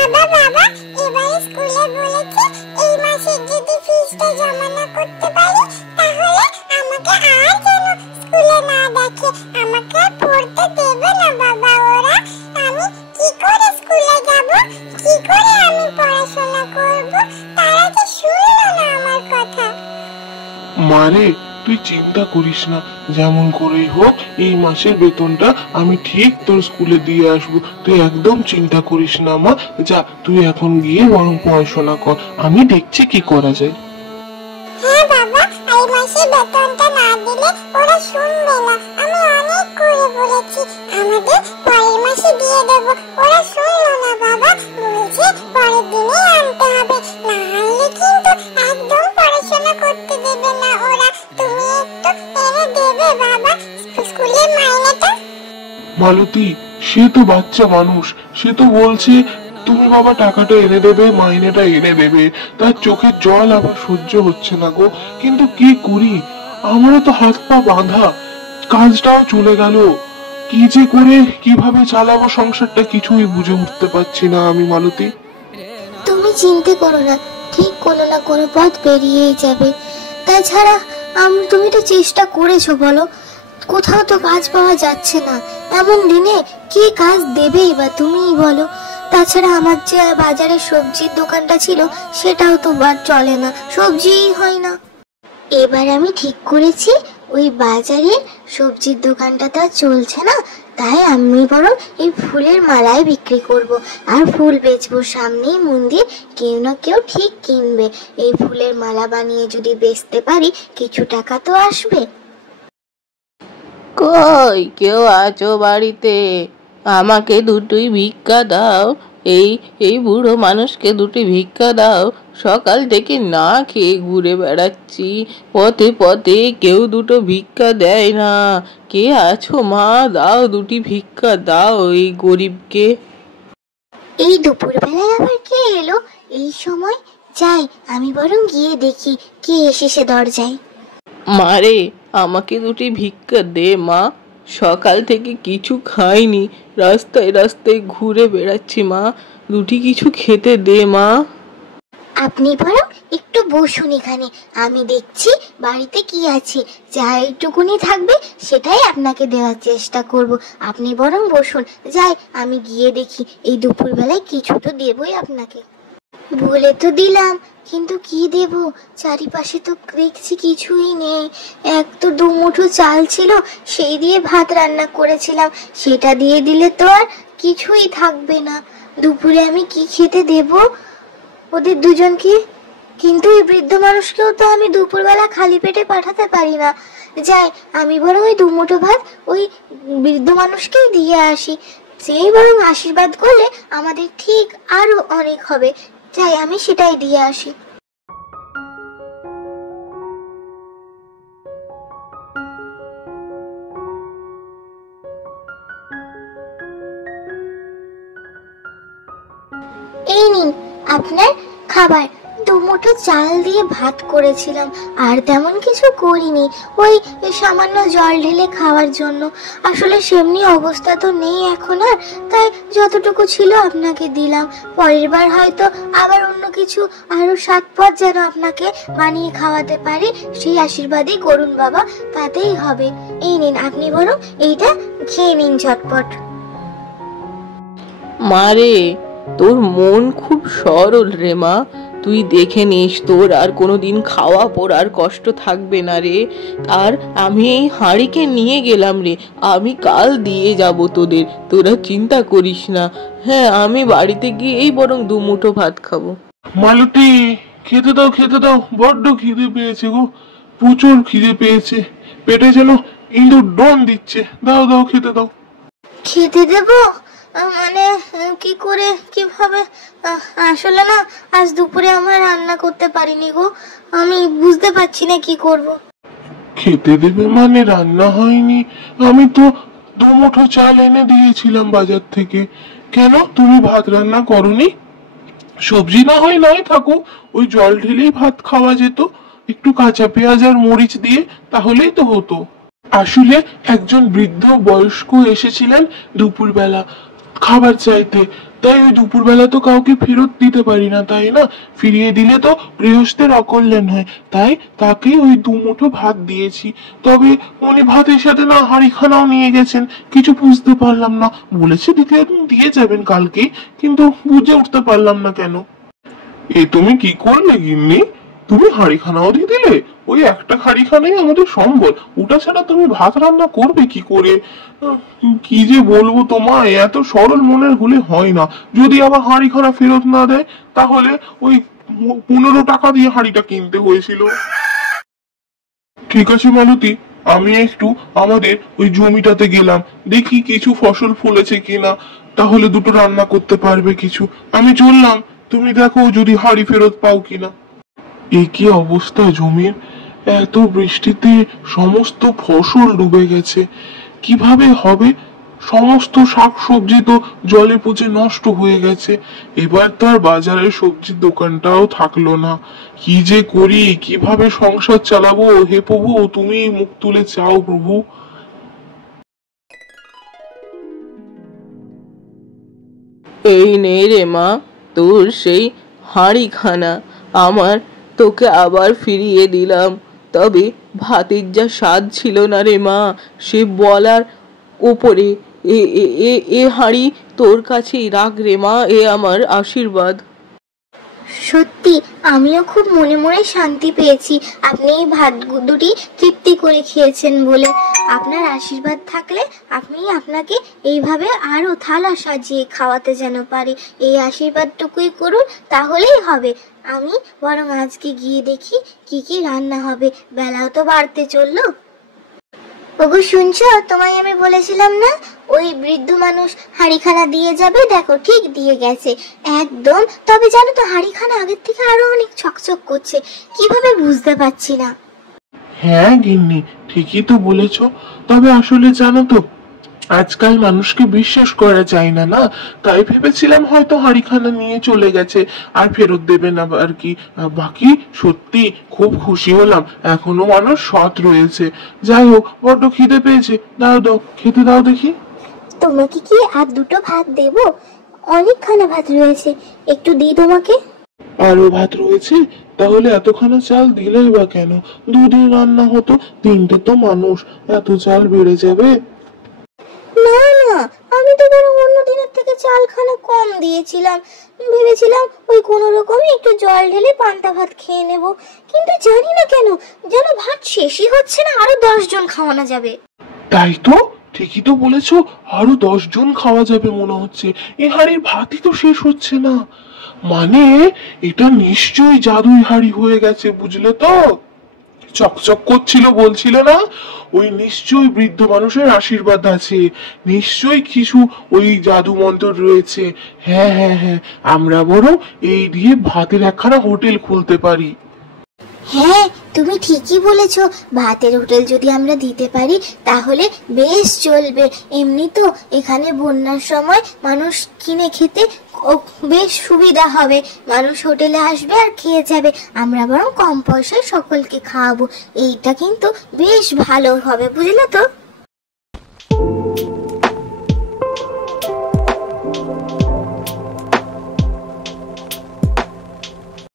বাবা বাবা, এবারে স্কুলে বলেছে এই মাসে যদি ফিসটা জমা না করতে পারি তাহলে আমাকে আর যেন স্কুলে না দেখে, আমাকে আর পড়তে দেবে না বাবা ওরা। আমি কি করে স্কুলে যাব, কি করে আমি পড়াশোনা করব? তারা যে শুনলো না আমার কথা। মারে, তুই চিন্তা করিস না, যেমন করেই হোক এই মাসের বেতনটা আমি ঠিক তোর স্কুলে দিয়ে আসবো। তুই একদম চিন্তা করিস না মা। যা, তুই এখন গিয়ে বরং পড়াশোনা কর, আমি দেখছি কি করা যায়। হ্যাঁ বাবা, এই মাসে বেতনটা না দিলে ওরা শুনবে না। আমি অনেক করে বলেছি আমাদের পরের মাসে দিয়ে দেব, ওরা শুনলো না বাবা। বলছে পরের দিনে আনতে হবে, না আনলে কিন্তু একদম পড়াশোনা করতে দেবে না ওরা। তুমি একটু এনে দেবে বাবা স্কুলের মাইনেটা। মালতী, সে তো বাচ্চা মানুষ, সে তো বলছে তুমি বাবা টাকাটা এনে দেবে, মাইনেটা এনে দেবে। তার চোখের জল আবার সহ্য হচ্ছে না গো। কিন্তু কি করি, আমারও তো হাত পা বাঁধা, কাজটাও চলে গেল। কি যে করে কিভাবে চালাবো সংসারটা কিছুই বুঝে উঠতে পারছি না আমি মালতী। তুমি চিন্তা করো না, ঠিক কোনো না কোনো পথ বেরিয়েই যাবে। তাছাড়া তুমি তো চেষ্টা করেছো বলো, কোথাও তো কাজ পাওয়া যাচ্ছে না। এমন দিনে কি কাজ দেবেই বা তুমিই বলো। তাছাড়া আমার যে বাজারে সবজির দোকানটা ছিল সেটাও তো চলে না, সবজিই হয় না। এবার আমি ঠিক করেছি ওই বাজারে সবজির দোকানটা তো চলছে না, তাই আমি বরং এই ফুলের মালাই বিক্রি করব আর ফুল বেচবো। সামনেই মন্দির, কেউ না কেউ ঠিক কিনবে। এই ফুলের মালা বানিয়ে যদি বেচতে পারি কিছু টাকা তো আসবে। কই কেউ আছো বাড়িতে? আমাকে দুটোই ভিক্ষা দাও। এই এই বুড়ো মানুষকে দুটি ভিক্ষা দাও। সকাল থেকে না খেয়ে ঘুরে বেড়াচ্ছি, পথে পথে কেউ দুটো ভিক্ষা দেয় না। কে আছো মা? দাও, দুটি ভিক্ষা দাও এই গরিবকে। এই দুপুরবেলায় আবার কে এলো এই সময়? যাই, আমি বরং গিয়ে দেখি কে এসেছে দরজায়। মারে, আমাকে দুটি ভিক্ষা দে মা। সকাল থেকে কিছু খাইনি, রাস্তায় রাস্তায় ঘুরে বেড়াচ্ছি মা। দুটি কিছু খেতে দে মা। আপনি বরং একটু বসুন এখানে, আমি দেখছি বাড়িতে কি আছে। যা একটুকুনি থাকবে সেটাই আপনাকে দেওয়ার চেষ্টা করব। আপনি বরং বসুন, যাই আমি গিয়ে দেখি। এই দুপুরবেলায় কিছু তো দেবই আপনাকে। বলে তো দিলাম, কিন্তু কি দেব? চারিপাশে তো দেখছি কিছুই নেই। এক তো দুমুঠো চাল ছিল, সেই দিয়ে ভাত রান্না করেছিলাম, সেটা দিয়ে দিলে তো আর কিছুই থাকবে না। দুপুরে আমি কি খেতে দেব ওদের দুজনকে? কিন্তু এই বৃদ্ধ মানুষকেও তো আমি দুপুরবেলা খালি পেটে পাঠাতে পারি না। যাই, আমি বরং ওই দুমুঠো ভাত ওই বৃদ্ধ মানুষকেই দিয়ে আসি। সেই বরং আশীর্বাদ করলে আমাদের ঠিক আরো অনেক হবে। যাই, আমি সেটাই দিয়ে আসি। এই নিন আপনার খাবার। দুমুঠো চাল দিয়ে ভাত করেছিলাম, আর তেমন কিছু করিনি, ওই সামান্য জল ঢেলে খাওয়ার জন্য। আসলে সেমনি অবস্থা তো নেই এখন আর, তাই যতটুকু ছিল আপনাকে দিলাম। পরের বার হয়তো আবার অন্য কিছু আরো স্বাদ পদ যেন আপনাকে বানিয়ে খাওয়াতে পারি, সেই আশীর্বাদই করুন বাবা, তাতেই হবে। এই নিন, আপনি বরং এইটা খেয়ে নিন ঝটপট। মারে, তোর মন খুব সরল রে মা। তুই দেখে নিস, তোর আর কোনোদিন খাওয়া পড়ার কষ্ট থাকবে না রে। আর আমি এই হাঁড়িকে নিয়ে গেলাম রে, আমি কাল দিয়ে যাব তোদের, তোরা চিন্তা করিস না। হ্যাঁ, আমি বাড়িতে গিয়ে এই বরং দুমুঠো ভাত খাবো। মালতী, খেতে দাও খেতে দাও, বড্ড খিদে পেয়েছে গো, প্রচুর খিদে পেয়েছে। পেটে যেন ইঁদুর ডন দিচ্ছে। দাও দাও, খেতে দাও। খেতে দেব মানে কি করে, কিভাবে? আসলে না, আজ দুপুরে আমার রান্না করতে পারিনি গো, আমি বুঝতে পারছি না কি করব। খেতে দেবে মানে রান্না হয়নি? আমি তো দুমুঠো চাল এনে দিয়েছিলাম বাজার থেকে। কেন তুমি ভাত রান্না করনি? সবজি না হয় নয় থাকো, ওই জল ঢেলেই ভাত খাওয়া যেত, একটু কাঁচা পেঁয়াজ আর মরিচ দিয়ে, তাহলেই তো হতো। আসলে একজন বৃদ্ধ বয়স্ক এসেছিলেন দুপুরবেলা, খাবার চাইতে। তাই ওই দুপুরবেলা তো কাউকে ফেরত দিতে পারি না, তাই না? ফিরিয়ে দিলে তো গৃহস্থের অকল্যাণ হয়, তাই তাকে ওই 2 মুঠো ভাত দিয়েছি। তবে উনি ভাতের সাথে না হাঁড়িখানাও নিয়ে গেছেন, কিছু বুঝতে পারলাম না। বলেছে দ্বিতীয় দিন দিয়ে যাবেন কালকে, কিন্তু বুঝে উঠতে পারলাম না কেন। এ তুমি কি করলে গিন্নি? তুমি হাঁড়িখানাও দিয়ে দিলে? ওই একটা হাঁড়িখানাই আমাদের সম্বল, ওটা ছাড়া তুমি ভাত রান্না করবে কি করে? কি যে বলবো তোমায়, এত সরল মনের হলে হয় না। যদি আবার হাঁড়িখানা ফেরত না দেয়, তাহলে ওই 15 টাকা দিয়ে হাঁড়িটা কিনতে হয়েছিল। ঠিক আছে মালতী, আমি একটু আমাদের ওই জমিটাতে গেলাম, দেখি কিছু ফসল ফলেছে কিনা, তাহলে দুটো রান্না করতে পারবে কিছু। আমি চললাম, তুমি দেখো যদি হাঁড়ি ফেরত পাও কিনা। এ কি অবস্থা জমির! এত বৃষ্টিতে সমস্ত ফসল ডুবে গেছে, কিভাবে হবে? সমস্ত শাকসবজি তো জলে পচে নষ্ট হয়ে গেছে। এবার তো আর বাজারের সবজির দোকানটাও থাকলো না। কি যে করি, কিভাবে সংসার চালাবো? হে প্রভু, তুমি মুখ তুলে চাও প্রভু। এই নে রে মা, তোর সেই হাঁড়িখানা। আমার তোকে আবার ফিরিয়ে দিলাম। তবে ভাতের যা স্বাদ ছিল না রে মা, সে বলার উপরে। এ এ এ এ হাঁড়ি তোর কাছেই রাখ রে মা, এ আমার আশীর্বাদ। সত্যি আমিও খুব মনে মনে শান্তি পেয়েছি আপনি এই ভাত দুটি তৃপ্তি করে খেয়েছেন বলে। আপনার আশীর্বাদ থাকলে আপনাকে এইভাবে আরো থালা সাজিয়ে খাওয়াতে যেন পারি, এই আশীর্বাদটুকুই করুন, তাহলেই হবে। আমি বরং আজকে গিয়ে দেখি কি কি রান্না হবে, বেলাও তো বাড়তে চললো। ওগো শুনছো, তোমায় আমি বলেছিলাম না ওই বৃদ্ধ মানুষ হাঁড়িখানা দিয়ে যাবে? দেখো ঠিক দিয়ে গেছে একদম। তবে জানো তো হাঁড়িখানা আগের থেকে আরো অনেক চকচক করছে, কিভাবে বুঝতে পারছি না। হ্যাঁ গিন্নি, ঠিকই তো বলেছো। তবে আসলে জানো তো, আজকাল মানুষকে বিশ্বাস করা যায় না, না? তাই ভেবেছিলাম হয়তো হাঁড়িখানা নিয়ে চলে গেছে আর ফেরত দেবে না আর কি। বাকি সত্যি খুব খুশি হলাম, এখনো মানুষ সৎ রয়েছে। যাই হোক, বড্ড খিদে পেয়েছে, দাও দাও, খেতে দাও দেখি। তোমাকে কি আর দুটো ভাত দেব? অনেকখানা ভাত রয়েছে, একটু দিই তোমাকে। আরো ভাত রয়েছে? তাহলে এতখানা চাল দিলেই বা কেন? 2 দিন রান্না হতো, 3টে তো মানুষ, এত চাল বেড়ে যাবে? না না, আমি তো বরং অন্য দিনের থেকে চালখানা কম দিয়েছিলাম। ভেবেছিলাম ওই কোনো রকমে একটু জল ঢেলে পান্তা ভাত খেয়ে নেব, কিন্তু জানি না কেন যেন ভাত শেষই হচ্ছে না, আরো 10 জন খাওয়ানো যাবে। তাই তো, ঠিকই তো বলেছো, আরো 10 জন খাওয়া যাবে মনে হচ্ছে। এ হাঁড়ির ভাতই তো শেষ হচ্ছে না। মানে এটা নিশ্চয়ই জাদুই হাঁড়ি হয়ে গেছে, বুঝলে তো? চকচক করছিল বলছিল না? ওই নিশ্চয়ই বৃদ্ধ মানুষের আশীর্বাদ আছে, নিশ্চয়ই কিছু ওই জাদু মন্ত্র রয়েছে। হ্যাঁ হ্যাঁ হ্যাঁ, আমরা বরং এই দিয়ে ভাতের একখানা হোটেল খুলতে পারি। হ্যাঁ তুমি ঠিকই বলেছো, ভাতের হোটেল যদি আমরা দিতে পারি তাহলে বেশ চলবে। এমনি তো এখানে বন্যার সময় মানুষ কিনে খেতে বেশ সুবিধা হবে, মানুষ হোটেলে আসবে আর খেয়ে যাবে, আমরা বরং কম পয়সায় সকলকে খাওয়াবো। এইটা কিন্তু বেশ ভালো হবে, বুঝলে তো?